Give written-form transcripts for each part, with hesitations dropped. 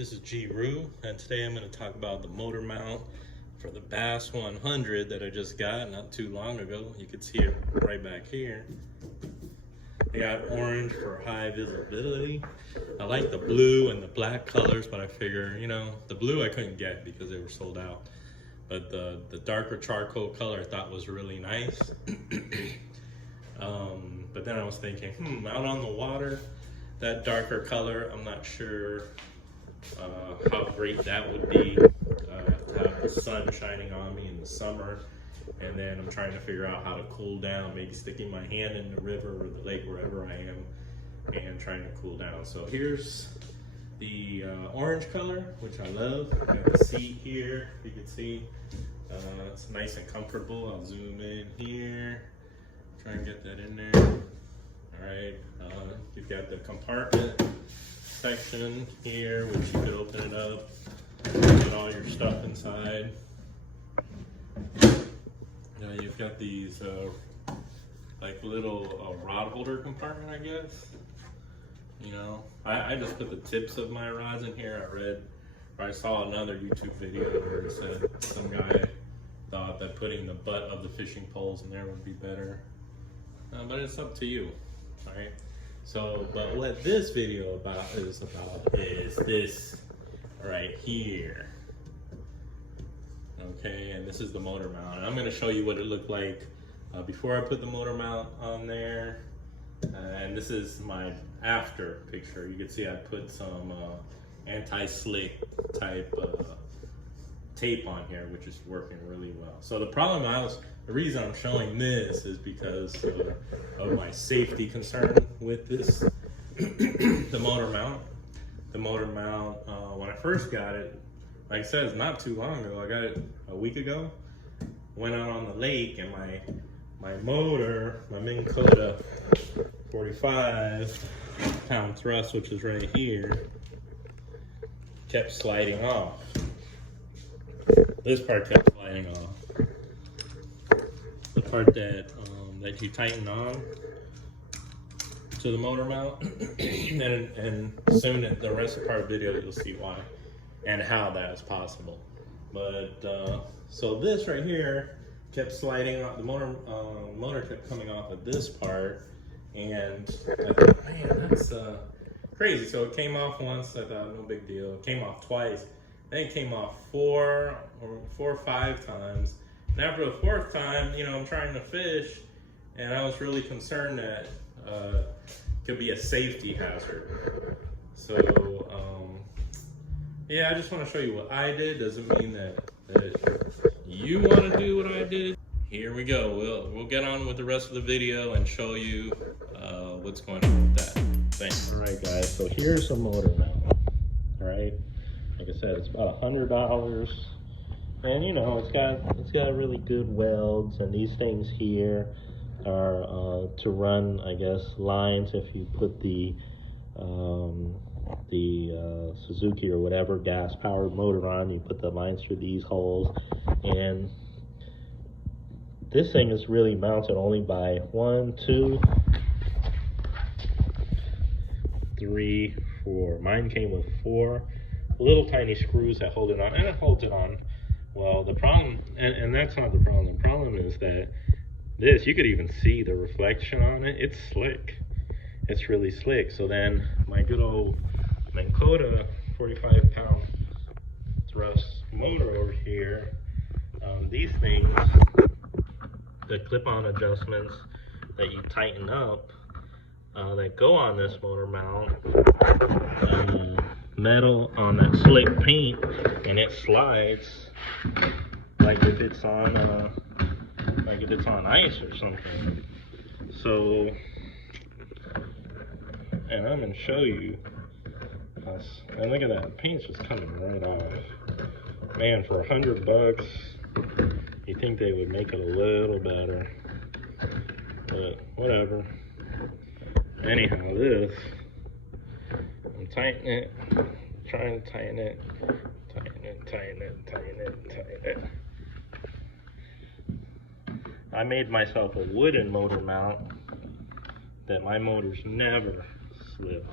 this is G Roo, and today I'm going to talk about the motor mount for the Bass 100 that I just got not too long ago. You can see it right back here. I got orange for high visibility. I like the blue and the black colors, but I figure, you know, the blue I couldn't get because they were sold out. But the darker charcoal color I thought was really nice. But then I was thinking, out on the water, that darker color, I'm not sure how great that would be to have the sun shining on me in the summer. And then I'm trying to figure out how to cool down, maybe sticking my hand in the river or the lake, wherever I am, and trying to cool down. So here's the orange color, which I love. I got the seat here, you can see. It's nice and comfortable. I'll zoom in here, try and get that in there. All right, you've got the compartment section here, which you could open it up, put all your stuff inside. You've got these like little rod holder compartment, I guess. You know, I just put the tips of my rods in here. I saw another YouTube video where it said some guy thought that putting the butt of the fishing poles in there would be better. But it's up to you, all right? So, but what this video is this right here. Okay, and this is the motor mount. And I'm going to show you what it looked like before I put the motor mount on there. And this is my after picture. You can see I put some anti-slick type tape on here, which is working really well. So the reason I'm showing this is because of my safety concern with this, the motor mount. The motor mount, when I first got it, like I said, it's not too long ago. I got it a week ago. Went out on the lake and my motor, my Minn Kota 45-pound thrust, which is right here, kept sliding off. This part kept sliding off. The part that that you tighten on to the motor mount, and soon in the rest of the video you'll see why and how that is possible. But so this right here kept sliding off. The motor kept coming off of this part, and I thought, man, that's crazy. So it came off once. I thought, no big deal. It came off twice. Then it came off four or five times. And after the fourth time, you know, I'm trying to fish, and I was really concerned that it could be a safety hazard. So yeah, I just want to show you what I did. Doesn't mean that you want to do what I did. Here we go. We'll get on with the rest of the video and show you what's going on with that. Thanks. All right, guys. So here's the motor mount. All right. Like I said, it's about $100, and you know it's got really good welds, and these things here are to run, I guess, lines. If you put the Suzuki or whatever gas-powered motor on, you put the lines through these holes, and this thing is really mounted only by 1, 2, 3, 4. Mine came with 4 little tiny screws that hold it on, and it holds it on. Well, the problem, and that's not the problem. The problem is that this, you could even see the reflection on it. It's slick. It's really slick. So then my good old Minn Kota 45-pound thrust motor over here, these things, the clip-on adjustments that you tighten up, that go on this motor mount, metal on that slick paint, and it slides like if it's on ice or something. So, and I'm gonna show you. And look at that, the paint's just coming right off. Man, for $100, you think they would make it a little better, but whatever. Anyhow, this, I'm tightening it, trying to tighten it, tighten it. I made myself a wooden motor mount that my motors never slip.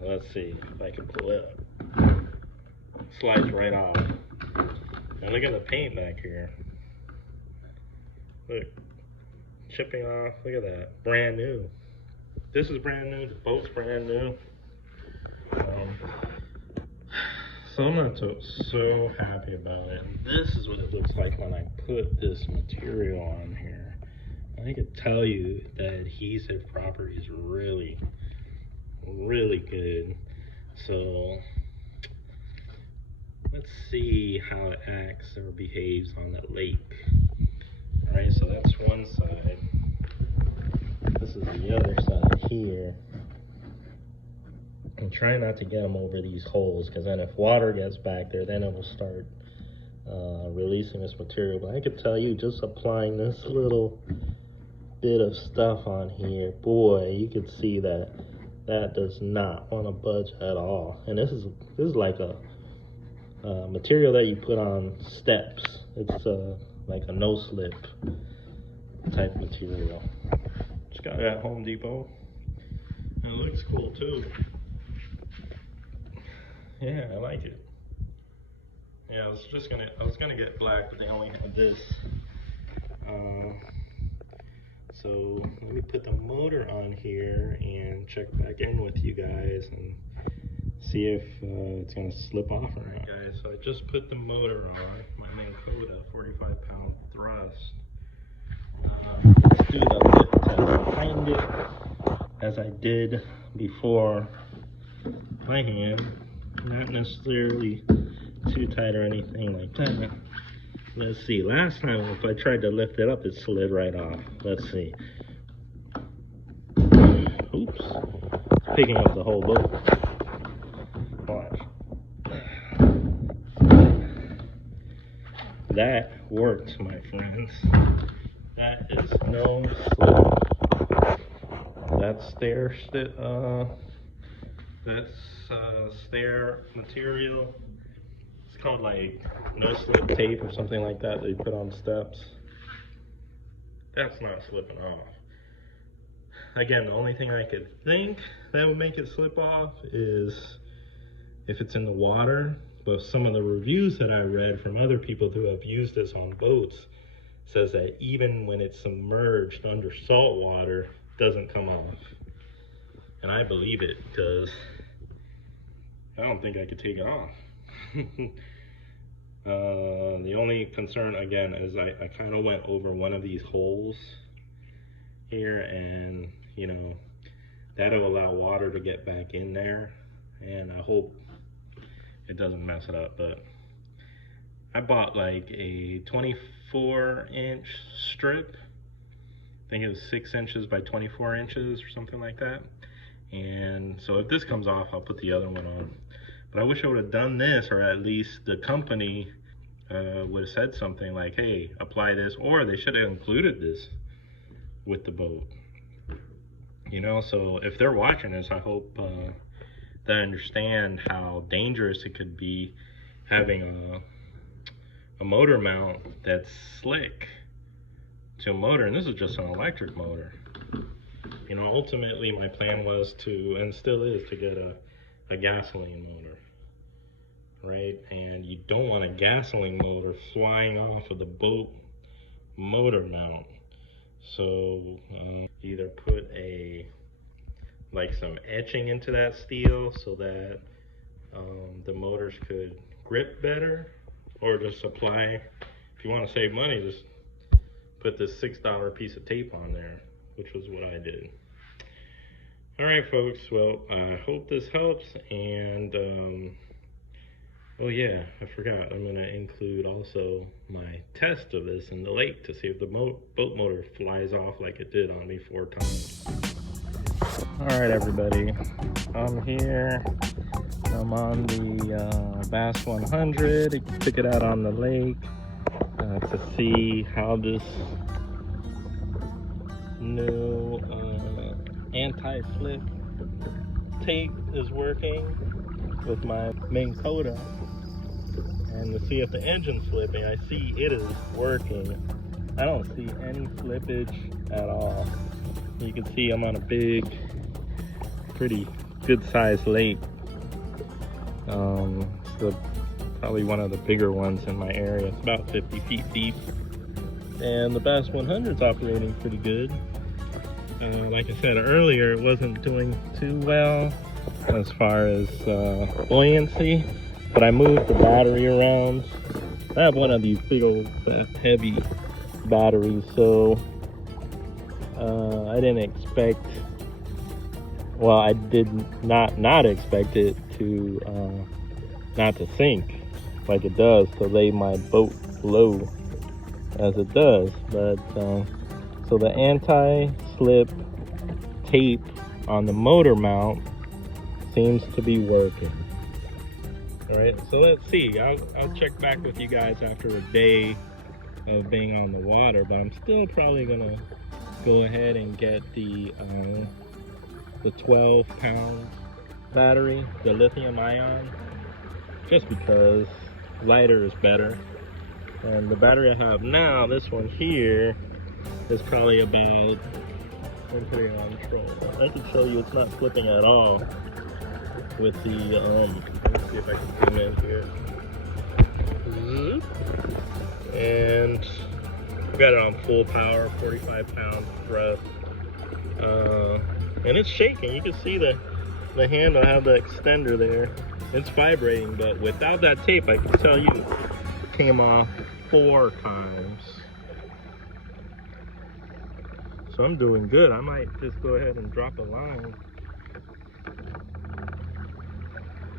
Let's see if I can pull it up. Slides right off. And look at the paint back here. Look, chipping off. Look at that, brand new. This is brand new. The boat's brand new. So I'm not so happy about it. And this is what it looks like when I put this material on here. I could tell you that adhesive property is really, really good. So let's see how it acts or behaves on that lake. All right, so that's one side. This is the other side here. And try not to get them over these holes, because then if water gets back there, then it will start releasing this material. But I could tell you, just applying this little bit of stuff on here, boy, you could see that that does not want to budge at all. And this is like a material that you put on steps. It's like a no slip type material. Just got it at Home Depot. And it looks cool too. Yeah, I like it. Yeah, I was gonna get black, but they only had this. So let me put the motor on here and check back in with you guys and see if it's gonna slip off or not. Guys, so I just put the motor on, my Minn Kota 45-pound thrust. Let's do the lip test behind it as I did before by hand. Not necessarily too tight or anything like that. Let's see. Last time, if I tried to lift it up, it slid right off. Let's see. Oops. It's picking up the whole boat. Watch. That worked, my friends. That is no slip. That's stair material. It's called like no slip tape or something like that they put on steps. That's not slipping off. Again, the only thing I could think that would make it slip off is if it's in the water. But some of the reviews that I read from other people who have used this on boats says that even when it's submerged under salt water, it doesn't come off. And I believe it, because I don't think I could take it off. The only concern, again, is I kind of went over one of these holes here, and you know, that'll allow water to get back in there, and I hope it doesn't mess it up. But I bought like a 24-inch strip. I think it was 6 inches by 24 inches or something like that. And so if this comes off, I'll put the other one on. But I wish I would have done this, or at least the company would have said something like, hey, apply this, or they should have included this with the boat. You know, so if they're watching this, I hope they understand how dangerous it could be having a motor mount that's slick to a motor, and this is just an electric motor. You know, ultimately my plan was to, and still is, to get a gasoline motor, right? And you don't want a gasoline motor flying off of the boat motor mount. So either put like some etching into that steel so that the motors could grip better, or just apply, if you want to save money, just put this $6 piece of tape on there, which was what I did. All right, folks, well, I hope this helps. And well, yeah, I forgot, I'm going to include also my test of this in the lake to see if the boat motor flies off like it did on me 4 times. All right, everybody, I'm here. I'm on the Bass 100. I took it out on the lake to see how this new anti-slip tape is working with my Minn Kota, and to see if the engine's slipping. I see it is working. I don't see any slippage at all. You can see I'm on a big, pretty good sized lake. It's probably one of the bigger ones in my area. It's about 50 feet deep. And the Bass 100's operating pretty good. Like I said earlier, it wasn't doing too well as far as buoyancy, but I moved the battery around. I have one of these big old heavy batteries, so I didn't expect, well, I did not expect it to not to sink like it does, to lay my boat low as it does. But so the anti-slip tape on the motor mount seems to be working. All right, so let's see. I'll check back with you guys after a day of being on the water, but I'm still probably gonna go ahead and get the 12-pound battery, the lithium ion, just because lighter is better. And the battery I have now, this one here, is probably about, I'm putting it on control. I can show you it's not slipping at all with the, let's see if I can zoom in here. And I've got it on full power, 45-pound thrust. And it's shaking. You can see the handle, I have the extender there. It's vibrating, but without that tape, I can tell you it came off 4 times. So I'm doing good. I might just go ahead and drop a line.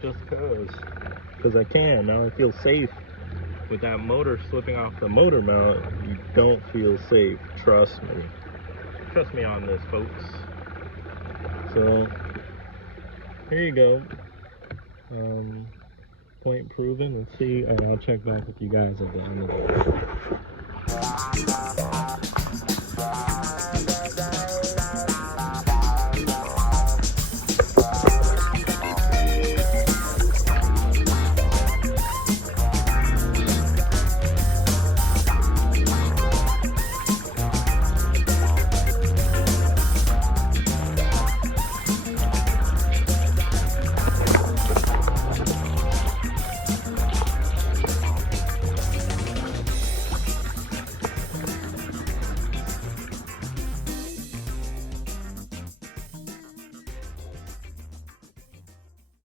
Just because I can. Now I feel safe. With that motor slipping off the motor mount, you don't feel safe. Trust me. Trust me on this, folks. So here you go. Point proven. Let's see. I'll check back with you guys at the end of the day.